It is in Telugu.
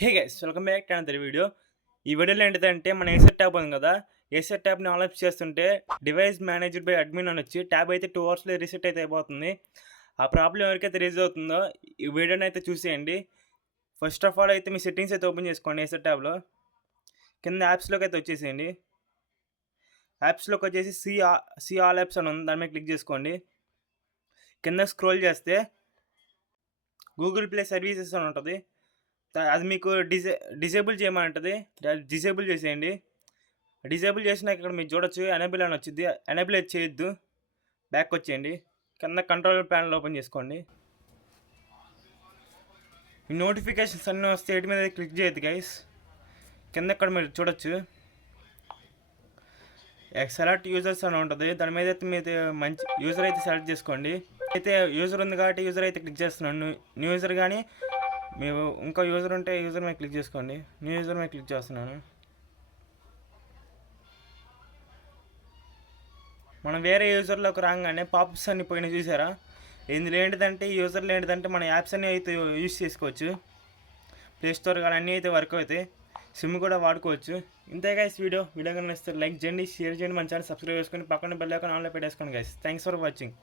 Hey guys welcome back to another video. ఈ వీడియోలో ఏంటిదంటే మన ఏసర్ ట్యాబ్ ఉంది కదా, ఏసర్ ట్యాబ్ని ఆన్ చేస్తుంటే డివైస్ మేనేజ్డ్ బై అడ్మిన్ అని వచ్చి ట్యాబ్ అయితే 2 అవర్స్లో రీసెట్ అయితే అయిపోతుంది. ఆ ప్రాబ్లం ఎవరికైతే రేజ్ అవుతుందో ఈ వీడియోని అయితే చూసేయండి. ఫస్ట్ ఆఫ్ ఆల్ అయితే మీ సెట్టింగ్స్ అయితే ఓపెన్ చేసుకోండి. ఏసర్ ట్యాబ్లో కింద యాప్స్లోకి అయితే వచ్చేసేయండి. యాప్స్లోకి వచ్చేసి సి ఆల్ యాప్స్ అని ఉంది, దాని మీద క్లిక్ చేసుకోండి. కింద స్క్రోల్ చేస్తే గూగుల్ ప్లే సర్వీసెస్ అని ఉంటుంది, అది మీకు డిసేబుల్ చేయమంటుంది. డిసేబుల్ చేసేయండి. డిసేబుల్ చేసినాక ఇక్కడ మీరు చూడొచ్చు ఎనేబుల్ అని వచ్చింది. ఎనేబుల్ అయితే చేయొద్దు, బ్యాక్ వచ్చేయండి. కింద కంట్రోల్ ప్యానల్ ఓపెన్ చేసుకోండి. ఈ నోటిఫికేషన్స్ అన్నీ వస్తే వీటి మీద క్లిక్ చేయొద్దు గైస్. కింద ఇక్కడ మీరు చూడొచ్చు సెలెక్ట్ యూజర్స్ అని ఉంటుంది, దాని మీద అయితే మీరు మంచి యూజర్ అయితే సెలెక్ట్ చేసుకోండి. అయితే యూజర్ ఉంది కాబట్టి యూజర్ అయితే క్లిక్ చేస్తున్నాను. న్యూ యూజర్ కానీ మీరు ఇంకా యూజర్ ఉంటే యూజర్ మీద క్లిక్ చేసుకోండి. న్యూ యూజర్ మీద క్లిక్ చేస్తున్నాను. మనం వేరే యూజర్లోకి రాగానే పాప్స్ అన్ని పోయిన చూసారా? ఇందులో ఏంటిదంటే ఈ యూజర్లో ఏంటిదంటే మన యాప్స్ అన్నీ అయితే యూజ్ చేసుకోవచ్చు. ప్లే స్టోర్ కానీ అన్నీ అయితే వర్క్ అవుతాయి. సిమ్ కూడా వాడుకోవచ్చు. ఇంతే గైస్, వీడియో కనుక నచ్చితే లైక్ చేయండి, షేర్ చేయండి, మన ఛానల్ సబ్స్క్రైబ్ చేసుకొని పక్కన బెల్ ఐకాన్ ఆన్లో పెట్టేసుకోండి గైస్. Thanks for watching.